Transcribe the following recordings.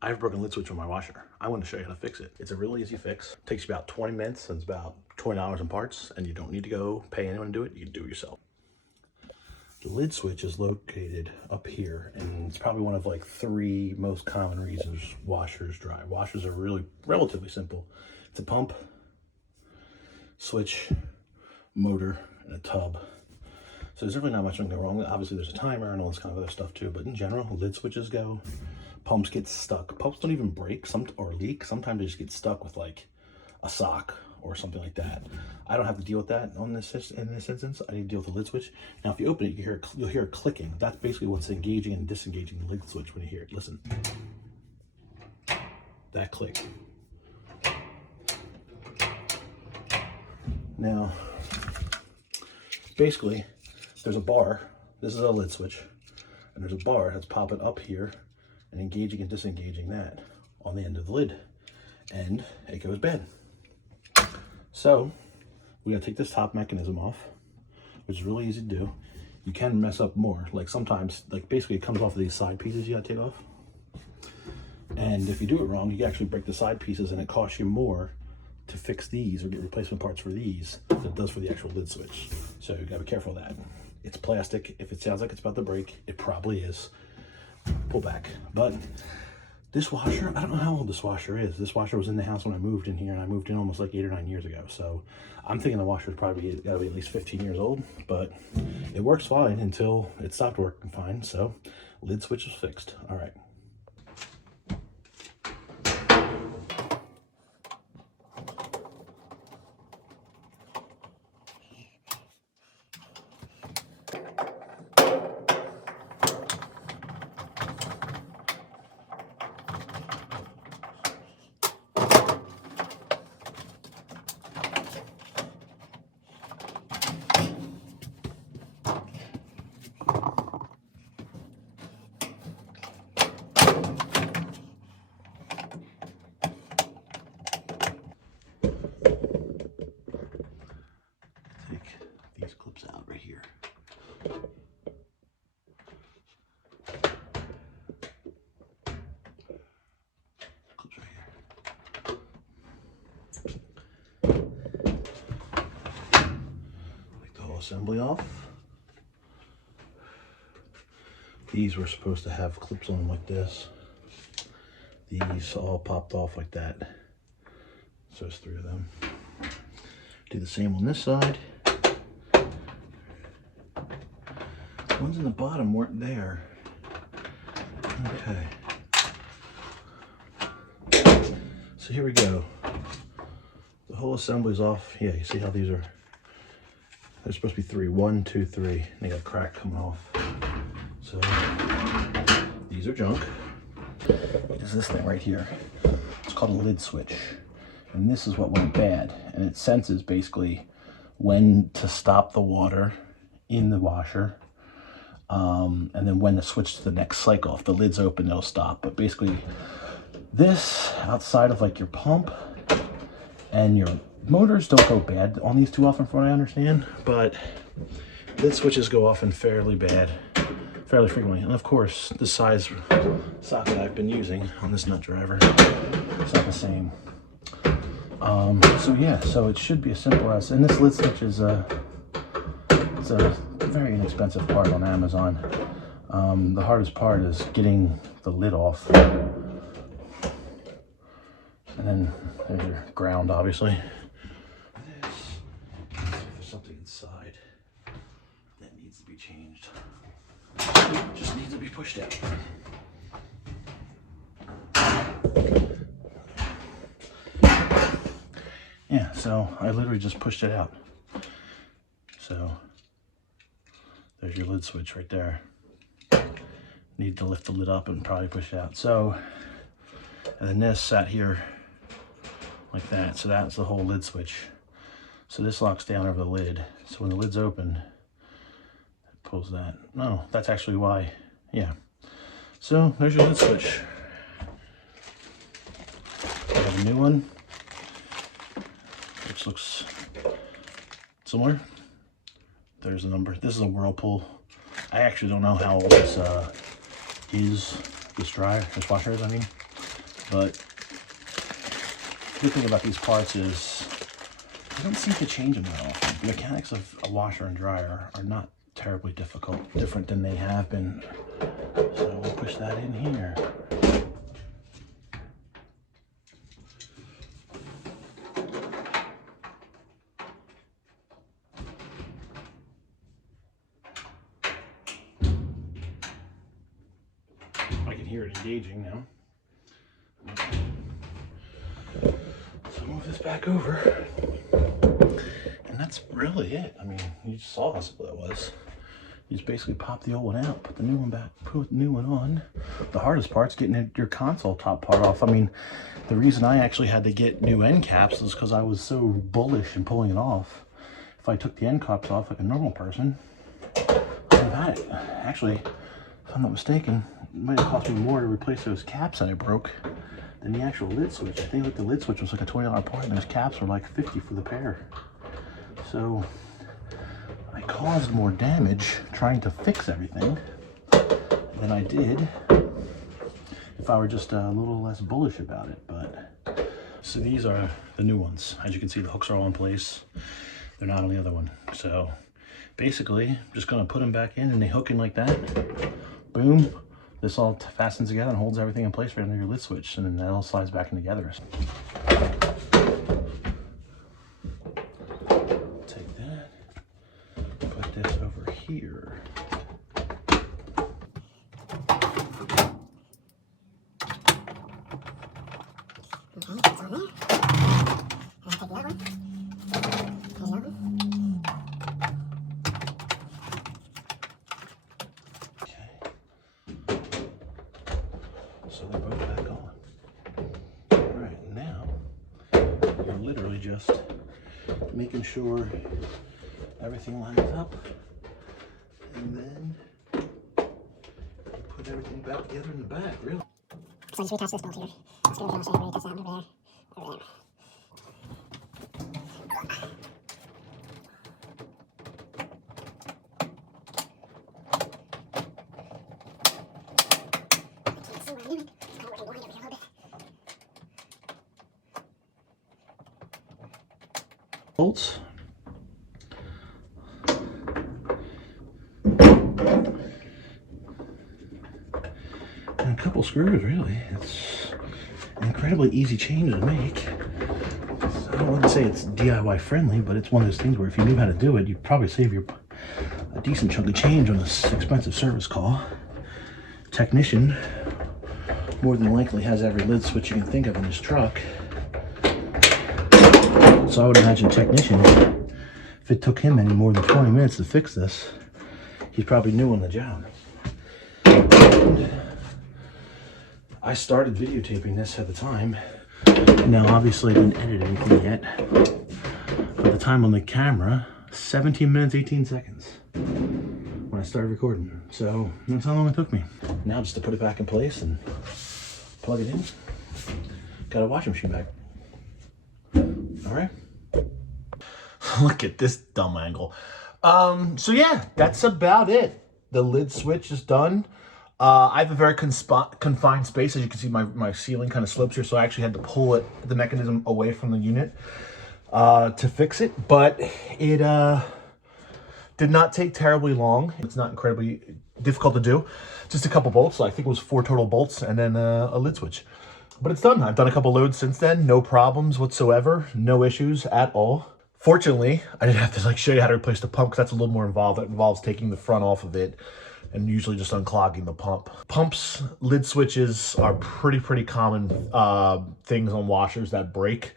I have a broken lid switch on my washer. I want to show you how to fix it. It's a really easy fix. It takes you about 20 minutes and it's about $20 in parts, and you don't need to go pay anyone to do it. You can do it yourself. The lid switch is located up here, and it's probably one of like 3 most common reasons washers dry. Washers are really relatively simple. It's a pump, switch, motor, and a tub. So there's really not much that can go wrong. Obviously there's a timer and all this kind of other stuff too, but in general, lid switches go. Pumps get stuck. Pumps don't even break or leak. Sometimes they just get stuck with like a sock or something like that. I don't have to deal with that in this instance. I need to deal with the lid switch. Now, if you open it, you'll hear it clicking. That's basically what's engaging and disengaging the lid switch when you hear it. Listen. That click. Now, basically, there's a bar. This is a lid switch. And there's a bar that's popping up here and engaging and disengaging that on the end of the lid. And it goes bad. So we gotta take this top mechanism off, which is really easy to do. You can mess up more. Like sometimes, like basically it comes off of these side pieces you gotta take off. And if you do it wrong, you can actually break the side pieces, and it costs you more to fix these or get replacement parts for these than it does for the actual lid switch. So you gotta be careful of that. It's plastic. If it sounds like it's about to break, it probably is. Pull back. But this washer, I don't know how old this washer is. This washer was in the house when I moved in here, and I moved in almost like 8 or 9 years ago. So I'm thinking the washer's probably got to be at least 15 years old, but it works fine until it stopped working fine. So lid switch is fixed. All right. These clips out right here. Clips right here. Take the whole assembly off. These were supposed to have clips on them like this. These all popped off like that. So there's 3 of them. Do the same on this side. The ones in the bottom weren't there. Okay. So here we go. The whole assembly's off. Yeah, you see how these are? There's supposed to be 3. 1, 2, 3. They got a crack coming off. So these are junk. There's this thing right here. It's called a lid switch. And this is what went bad. And it senses basically when to stop the water in the washer. And then when to switch to the next cycle. If the lid's open, it'll stop. But basically, this outside of like your pump and your motors don't go bad on these too often from what I understand. But lid switches go off in fairly frequently. And of course, the size socket I've been using on this nut driver, it's not the same. So yeah, so it should be as simple as, and this lid switch is it's a very inexpensive part on Amazon. The hardest part is getting the lid off. And then there's your ground, obviously. There's something inside that needs to be changed. It just needs to be pushed out. Yeah, so I literally just pushed it out. So there's your lid switch right there. Need to lift the lid up and probably push it out. So, and then this sat here like that. So that's the whole lid switch. So this locks down over the lid. So when the lid's open, it pulls that. No, that's actually why, yeah. So there's your lid switch. I have a new one, which looks similar. There's a number. This is a Whirlpool. I actually don't know how old this washer is, I mean. But the good thing about these parts is I don't seem to change them that often. The mechanics of a washer and dryer are not terribly different than they have been. So we'll push that in here. I can hear it engaging now. So move this back over. And that's really it. I mean, you just saw how simple that was. You just basically pop the old one out, put the new one back, put the new one on. The hardest part's getting your console top part off. I mean, the reason I actually had to get new end caps is because I was so bullish in pulling it off. If I took the end caps off like a normal person, I would have had it. Actually, if I'm not mistaken, it might have cost me more to replace those caps that I broke than the actual lid switch. I think like the lid switch was like a $20 part, and those caps were like $50 for the pair. So I caused more damage trying to fix everything than I did if I were just a little less bullish about it. But so these are the new ones. As you can see, the hooks are all in place. They're not on the other one. So basically, I'm just gonna put them back in, and they hook in like that. Boom. This all fastens together and holds everything in place right under your lid switch, and then that all slides back in together. Take that, put this over here. Okay, that's on there. And take the other one. Here's the other one. So they're both back on. All right, now you're literally just making sure everything lines up, and then put everything back together in the back, really. So I just reattach this bolt here. Let's go over here. I'll show you where it gets out over there. Over there. Bolts. And a couple screws, really. It's an incredibly easy change to make. So I wouldn't say it's DIY friendly, but it's one of those things where if you knew how to do it, you'd probably save a decent chunk of change on this expensive service call. Technician more than likely has every lid switch you can think of in his truck. So I would imagine technician, if it took him any more than 20 minutes to fix this, he's probably new on the job. And I started videotaping this at the time. Now obviously I didn't edit anything yet. By the time on the camera, 17 minutes, 18 seconds when I started recording. So that's how long it took me. Now just to put it back in place and plug it in. Got a washing machine back. All right. Look at this dumb angle. So yeah, that's about it. The lid switch is done. I have a very confined space. As you can see, my ceiling kind of slopes here, so I actually had to pull the mechanism away from the unit to fix it. But it did not take terribly long. It's not incredibly difficult to do. Just a couple bolts. I think it was 4 total bolts, and then a lid switch. But it's done. I've done a couple loads since then. No problems whatsoever. No issues at all. Fortunately, I didn't have to show you how to replace the pump, because that's a little more involved. That involves taking the front off of it and usually just unclogging the pump. Pumps, lid switches are pretty common things on washers that break.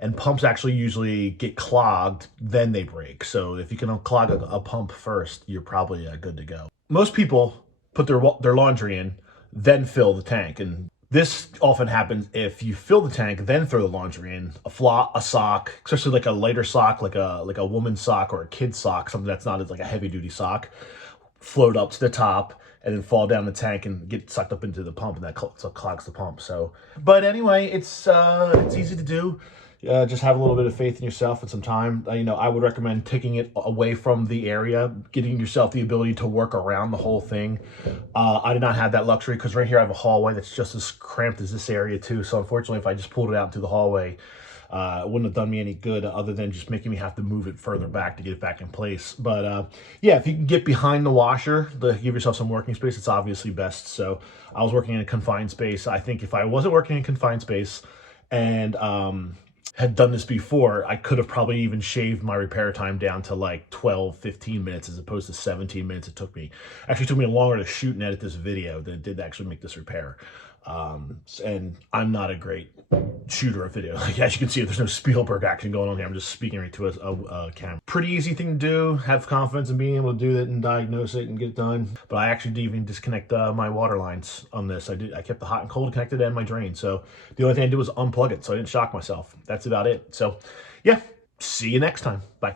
And pumps actually usually get clogged, then they break. So if you can unclog a pump first, you're probably good to go. Most people put their laundry in, then fill the tank. And this often happens if you fill the tank, then throw the laundry in. A sock, especially like a lighter sock, like a woman's sock or a kid's sock, something that's not as like a heavy duty sock, float up to the top and then fall down the tank and get sucked up into the pump, and that clogs the pump. So, but anyway, it's easy to do. just have a little bit of faith in yourself and some time. You know, I would recommend taking it away from the area, getting yourself the ability to work around the whole thing. I did not have that luxury because right here I have a hallway that's just as cramped as this area too. So unfortunately, if I just pulled it out into the hallway, it wouldn't have done me any good other than just making me have to move it further back to get it back in place. But yeah, if you can get behind the washer to give yourself some working space, it's obviously best. So I was working in a confined space. I think if I wasn't working in confined space and had done this before, I could have probably even shaved my repair time down to like 12, 15 minutes as opposed to 17 minutes it took me. Actually, it took me longer to shoot and edit this video than it did to actually make this repair. And I'm not a great shooter of video. Like, as you can see, there's no Spielberg action going on here. I'm just speaking right to a camera. Pretty easy thing to do. Have confidence in being able to do it and diagnose it and get it done. But I actually didn't even disconnect my water lines on this. I kept the hot and cold connected and my drain. So the only thing I did was unplug it, so I didn't shock myself. That's about it. So yeah, see you next time. Bye.